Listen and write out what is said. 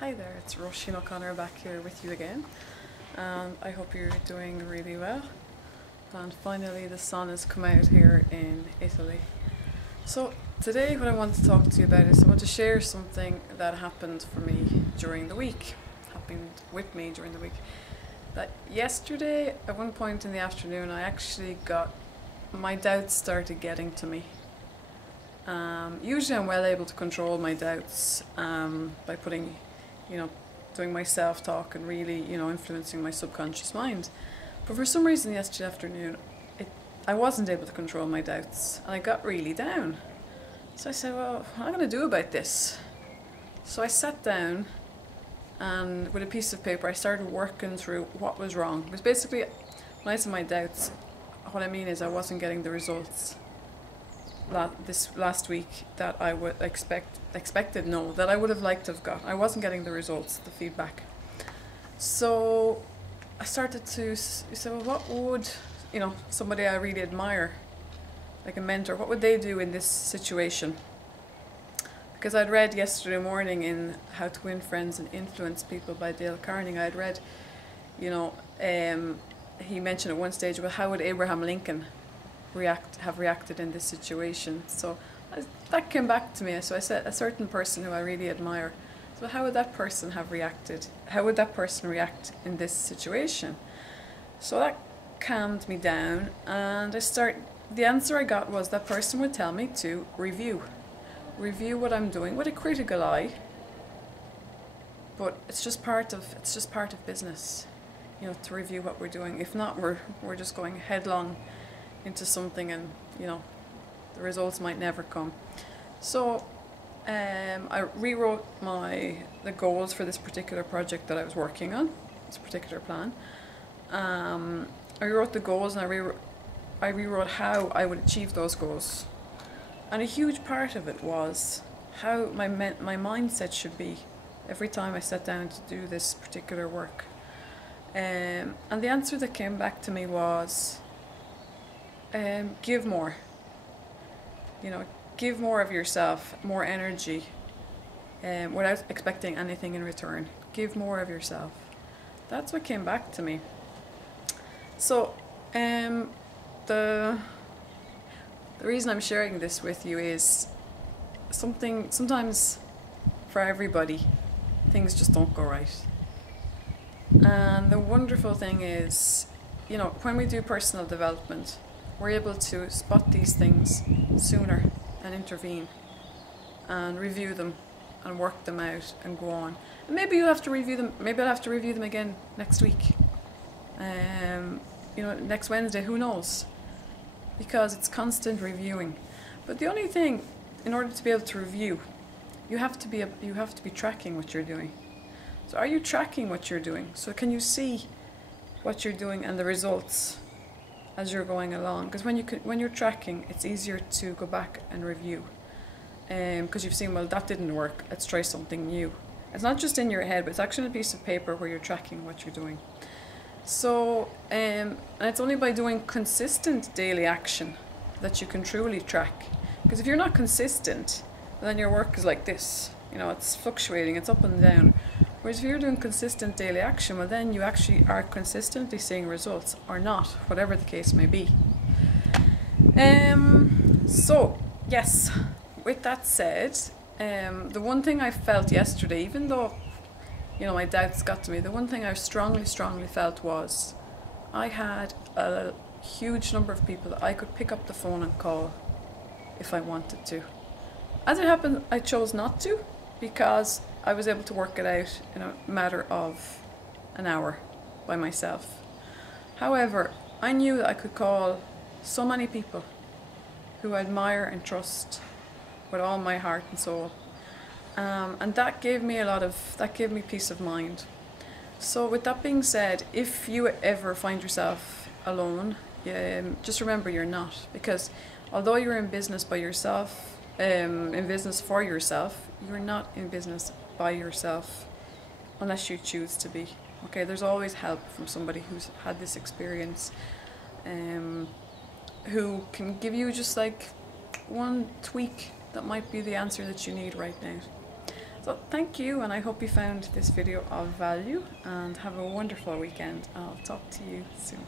Hi there, it's Roisin back here with you again, and I hope you're doing really well. And finally the sun has come out here in Italy. So today what I want to talk to you about is I want to share something that happened for me during the week, that yesterday at one point in the afternoon I actually got, my doubts started getting to me. Usually I'm well able to control my doubts by putting, doing my self-talk and really, influencing my subconscious mind. But for some reason yesterday afternoon, I wasn't able to control my doubts and I got really down. So I said, well, what am I going to do about this? So I sat down and with a piece of paper I started working through what was wrong. Because basically, when I say my doubts, what I mean is I wasn't getting the results this last week that I would that I would have liked to have got. I wasn't getting the results, the feedback. So I started to say, well, what would, somebody I really admire, like a mentor, what would they do in this situation? Because I'd read yesterday morning in How to Win Friends and Influence People by Dale Carnegie, I'd read, he mentioned at one stage, well, how would Abraham Lincoln have reacted in this situation? So that came back to me. So I said, a certain person who I really admire, so how would that person have reacted? How would that person react in this situation? So that calmed me down, and the answer I got was that person would tell me to review what I'm doing with a critical eye, but it's just part of business, to review what we're doing. If not, we're just going headlong into something, and the results might never come. So I rewrote the goals for this particular project that I was working on, this particular plan. I rewrote the goals, and I rewrote how I would achieve those goals. And a huge part of it was how my mindset should be every time I sat down to do this particular work. And the answer that came back to me was, give more. Give more of yourself, more energy, without expecting anything in return. Give more of yourself. That's what came back to me. So, the reason I'm sharing this with you is sometimes for everybody, things just don't go right. And the wonderful thing is, when we do personal development, we're able to spot these things sooner and intervene and review them and work them out and go on. And maybe you'll have to review them, maybe I'll have to review them again next week. Next Wednesday, who knows? Because it's constant reviewing. But the only thing, in order to be able to review, you have to be tracking what you're doing. So are you tracking what you're doing? So can you see what you're doing and the results as you're going along? Because when you're tracking, it's easier to go back and review, because you've seen, well, that didn't work, let's try something new. It's not just in your head, but it's actually a piece of paper where you're tracking what you're doing. So and it's only by doing consistent daily action that you can truly track. Because if you're not consistent, then your work is like this, it's fluctuating, it's up and down. Whereas if you're doing consistent daily action, well, then you actually are consistently seeing results, or not, whatever the case may be. So yes, with that said, the one thing I felt yesterday, even though my doubts got to me, the one thing I strongly felt was I had a huge number of people that I could pick up the phone and call if I wanted to. As it happened, I chose not to, because I was able to work it out in a matter of an hour by myself. However, I knew that I could call so many people who I admire and trust with all my heart and soul. And that gave me peace of mind. So with that being said, if you ever find yourself alone, just remember you're not. Because although you're in business by yourself, in business for yourself, you're not in business by yourself unless you choose to be. Okay, there's always help from somebody who's had this experience, who can give you just like one tweak that might be the answer that you need right now. So thank you, and I hope you found this video of value, and have a wonderful weekend. I'll talk to you soon.